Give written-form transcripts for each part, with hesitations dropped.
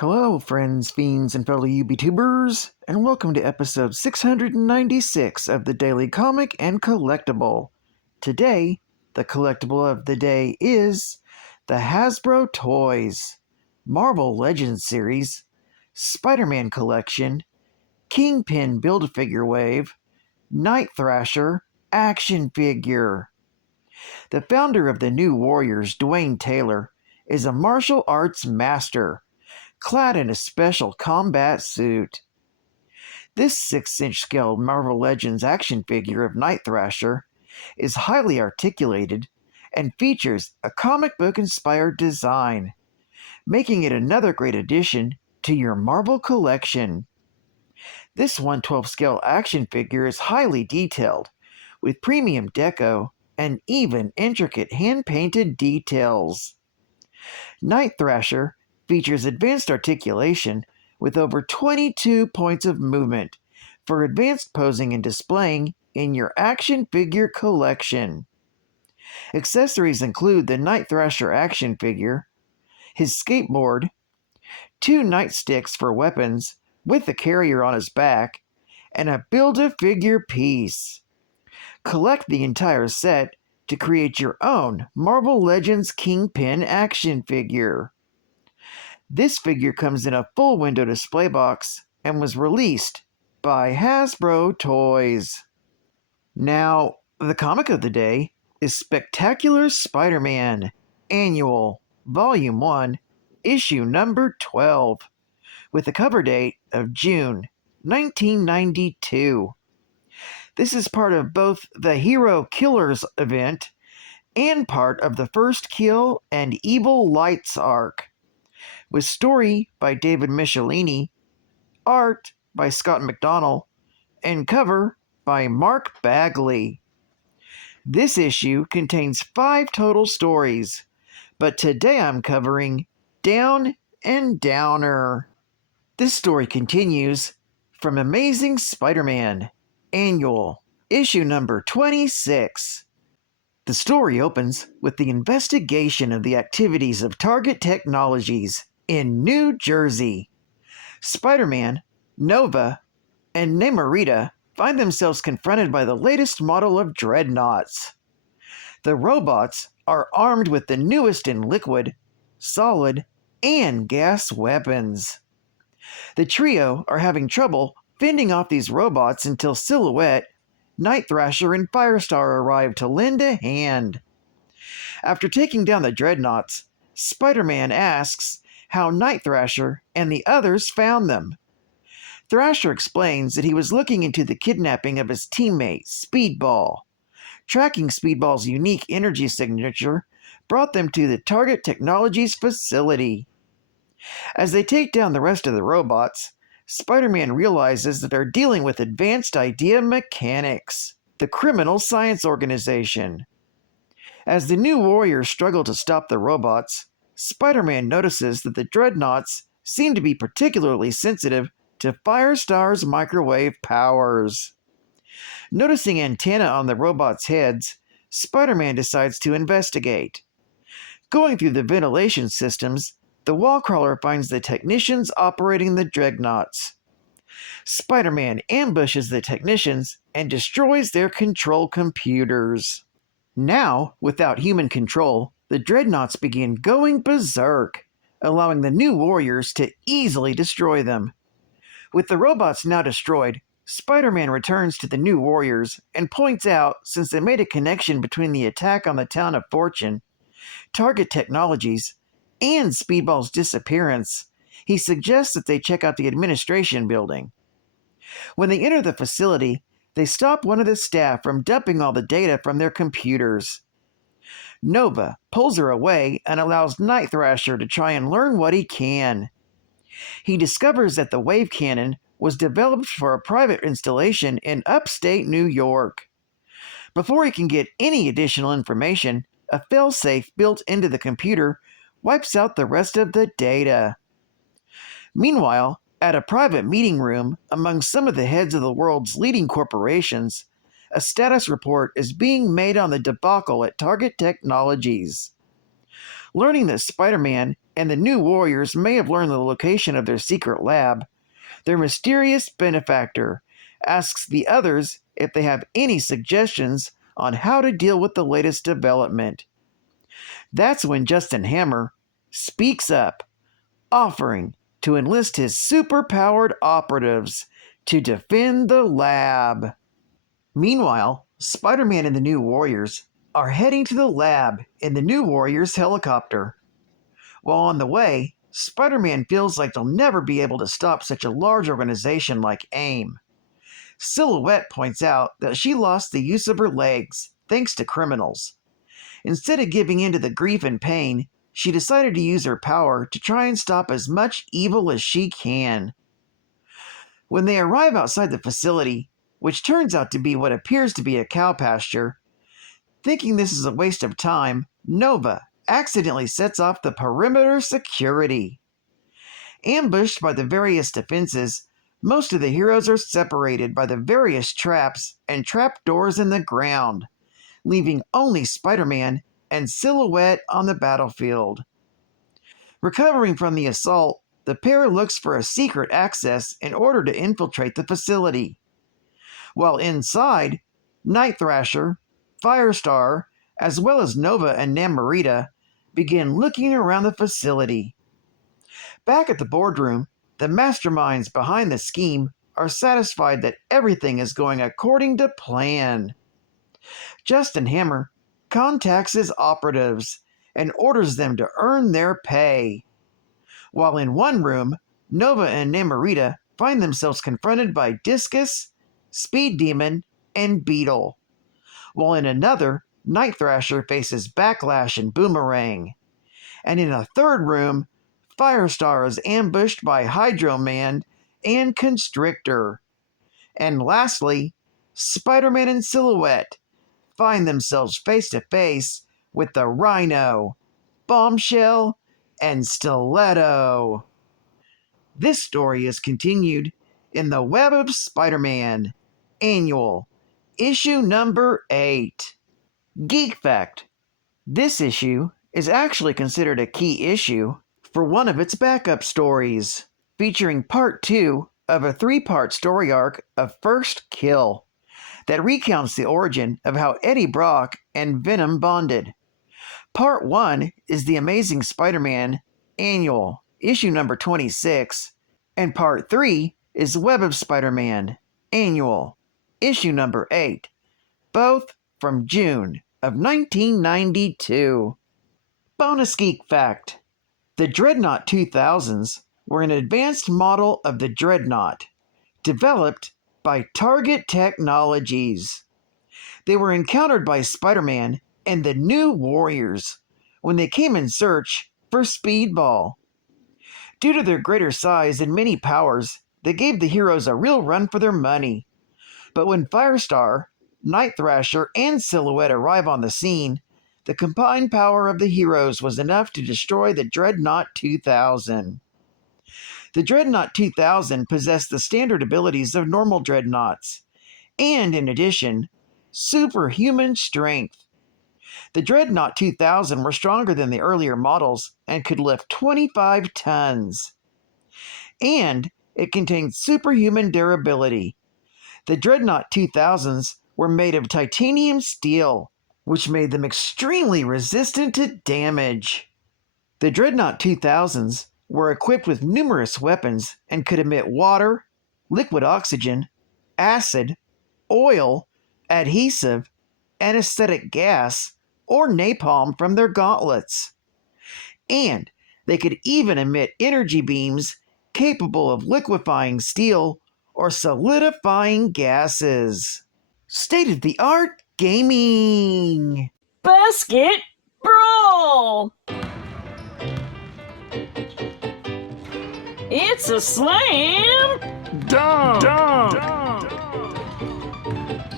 Hello, friends, fiends, and fellow YouTubers, and welcome to episode 696 of the Daily Comic and Collectible. Today, the collectible of the day is the Hasbro Toys, Marvel Legends Series, Spider-Man Collection, Kingpin Build-A-Figure Wave, Night Thrasher Action Figure. The founder of the New Warriors, Dwayne Taylor, is a martial arts master, clad in a special combat suit. This 6-inch scale Marvel Legends action figure of Night Thrasher is highly articulated and features a comic book inspired design, making it another great addition to your Marvel collection. This 1/12 scale action figure is highly detailed, with premium deco and even intricate hand-painted details. Night Thrasher features advanced articulation with over 22 points of movement for advanced posing and displaying in your action figure collection. Accessories include the Night Thrasher action figure, his skateboard, 2 nightsticks for weapons with the carrier on his back, and a Build-A-Figure piece. Collect the entire set to create your own Marvel Legends Kingpin action figure. This figure comes in a full window display box and was released by Hasbro Toys. Now, the comic of the day is Spectacular Spider-Man, Annual, Volume 1, Issue number 12, with a cover date of June 1992. This is part of both the Hero Killers event and part of the First Kill and Evil Lights arc, with story by David Michelini, art by Scott McDonnell, and cover by Mark Bagley. This issue contains 5 total stories, but today I'm covering Down and Downer. This story continues from Amazing Spider-Man, Annual, issue number 26. The story opens with the investigation of the activities of Target Technologies in New Jersey. Spider-Man, Nova, and Namorita find themselves confronted by the latest model of dreadnoughts. The robots are armed with the newest in liquid, solid, and gas weapons. The trio are having trouble fending off these robots until Silhouette, Night Thrasher, and Firestar arrive to lend a hand. After taking down the dreadnoughts, Spider-Man asks how Night Thrasher and the others found them. Thrasher explains that he was looking into the kidnapping of his teammate, Speedball. Tracking Speedball's unique energy signature brought them to the Target Technologies facility. As they take down the rest of the robots, Spider-Man realizes that they're dealing with Advanced Idea Mechanics, the criminal science organization. As the New Warriors struggle to stop the robots, Spider-Man notices that the dreadnoughts seem to be particularly sensitive to Firestar's microwave powers. Noticing antennae on the robots' heads, Spider-Man decides to investigate. Going through the ventilation systems, the wall crawler finds the technicians operating the dreadnoughts. Spider-Man ambushes the technicians and destroys their control computers. Now, without human control, the dreadnoughts begin going berserk, allowing the New Warriors to easily destroy them. With the robots now destroyed, Spider-Man returns to the New Warriors and points out, since they made a connection between the attack on the town of Fortune, Target Technologies, and Speedball's disappearance, he suggests that they check out the administration building. When they enter the facility, they stop one of the staff from dumping all the data from their computers. Nova pulls her away and allows Night Thrasher to try and learn what he can. He discovers that the wave cannon was developed for a private installation in upstate New York. Before he can get any additional information, a failsafe built into the computer wipes out the rest of the data. Meanwhile, at a private meeting room among some of the heads of the world's leading corporations, a status report is being made on the debacle at Target Technologies. Learning that Spider-Man and the new warriors may have learned the location of their secret lab, their mysterious benefactor asks the others if they have any suggestions on how to deal with the latest development. That's when Justin Hammer speaks up, offering to enlist his super-powered operatives to defend the lab. Meanwhile, Spider-Man and the new warriors are heading to the lab in the new warriors' helicopter. While on the way, Spider-Man feels like they'll never be able to stop such a large organization like AIM. Silhouette points out that she lost the use of her legs thanks to criminals. Instead of giving in to the grief and pain, she decided to use her power to try and stop as much evil as she can. When they arrive outside the facility, which turns out to be what appears to be a cow pasture, thinking this is a waste of time, Nova accidentally sets off the perimeter security. Ambushed by the various defenses, most of the heroes are separated by the various traps and trapdoors in the ground, leaving only Spider-Man and Silhouette on the battlefield. Recovering from the assault, the pair looks for a secret access in order to infiltrate the facility. While inside, Night Thrasher, Firestar, as well as Nova and Namorita begin looking around the facility. Back at the boardroom, the masterminds behind the scheme are satisfied that everything is going according to plan. Justin Hammer contacts his operatives and orders them to earn their pay. While in one room, Nova and Namorita find themselves confronted by Discus, Speed Demon, and Beetle. While in another, Night Thrasher faces Backlash and Boomerang. And in a third room, Firestar is ambushed by Hydro Man and Constrictor. And lastly, Spider-Man and Silhouette find themselves face to face with the Rhino, Bombshell, and Stiletto. This story is continued in the Web of Spider-Man Annual, issue number 8. Geek fact: this issue is actually considered a key issue for one of its backup stories, featuring part 2 of a 3-part story arc of First Kill that recounts the origin of how Eddie Brock and Venom bonded. Part 1 is The Amazing Spider-Man Annual, issue number 26, and Part 3 is Web of Spider-Man Annual, issue number 8, both from June of 1992. Bonus geek fact: the Dreadnought 2000s were an advanced model of the Dreadnought, developed by Target Technologies. They were encountered by Spider-Man and the New Warriors when they came in search for Speedball. Due to their greater size and many powers, they gave the heroes a real run for their money. But when Firestar, Night Thrasher, and Silhouette arrive on the scene, the combined power of the heroes was enough to destroy the Dreadnought 2000. The Dreadnought 2000 possessed the standard abilities of normal Dreadnoughts, and in addition, superhuman strength. The Dreadnought 2000 were stronger than the earlier models and could lift 25 tons. And it contained superhuman durability. The Dreadnought 2000s were made of titanium steel, which made them extremely resistant to damage. The Dreadnought 2000s were equipped with numerous weapons and could emit water, liquid oxygen, acid, oil, adhesive, anesthetic gas, or napalm from their gauntlets. And they could even emit energy beams capable of liquefying steel or solidifying gases. State-of-the-art gaming! Basket Brawl! It's a slam Dunk!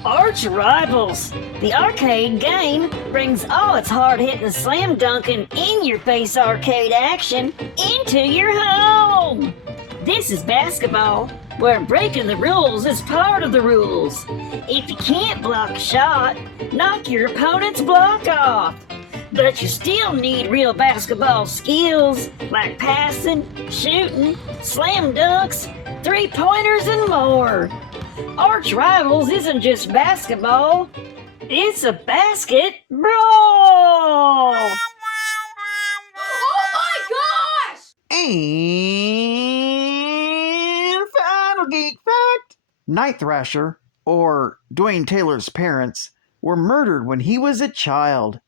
Arch Rivals. The arcade game brings all its hard-hitting slam dunking in-your-face arcade action into your home. This is basketball, where breaking the rules is part of the rules. If you can't block a shot, knock your opponent's block off. But you still need real basketball skills like passing, shooting, slam dunks, three-pointers, and more. Arch Rivals isn't just basketball, it's a basket brawl! Oh my gosh! And final geek fact. Night Thrasher, or Dwayne Taylor's parents, were murdered when he was a child,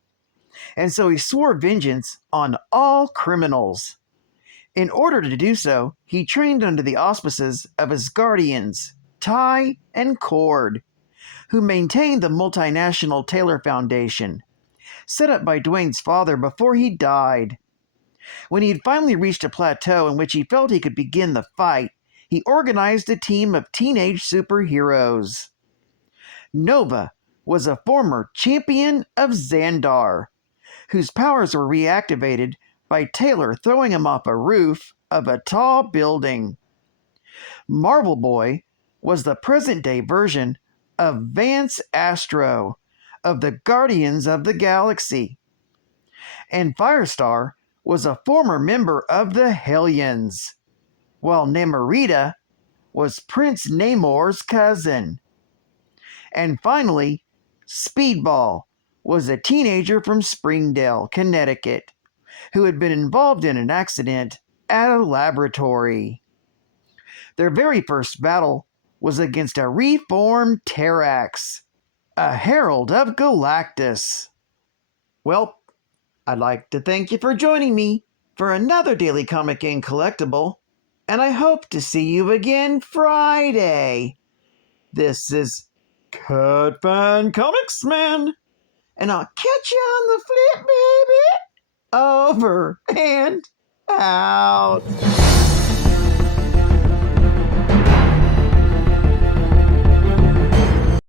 and so he swore vengeance on all criminals. In order to do so, he trained under the auspices of his guardians, Ty and Cord, who maintained the multinational Taylor Foundation, set up by Dwayne's father before he died. When he had finally reached a plateau in which he felt he could begin the fight, he organized a team of teenage superheroes. Nova was a former champion of Xandar, whose powers were reactivated by Taylor throwing him off a roof of a tall building. Marvel Boy was the present-day version of Vance Astro of the Guardians of the Galaxy. And Firestar was a former member of the Hellions, while Namorita was Prince Namor's cousin. And finally, Speedball was a teenager from Springdale, Connecticut, who had been involved in an accident at a laboratory. Their very first battle was against a reformed Terrax, a herald of Galactus. Well, I'd like to thank you for joining me for another Daily Comic and Collectible, and I hope to see you again Friday. This is Cut Fan Comics Man, and I'll catch you on the flip, baby. Over and out.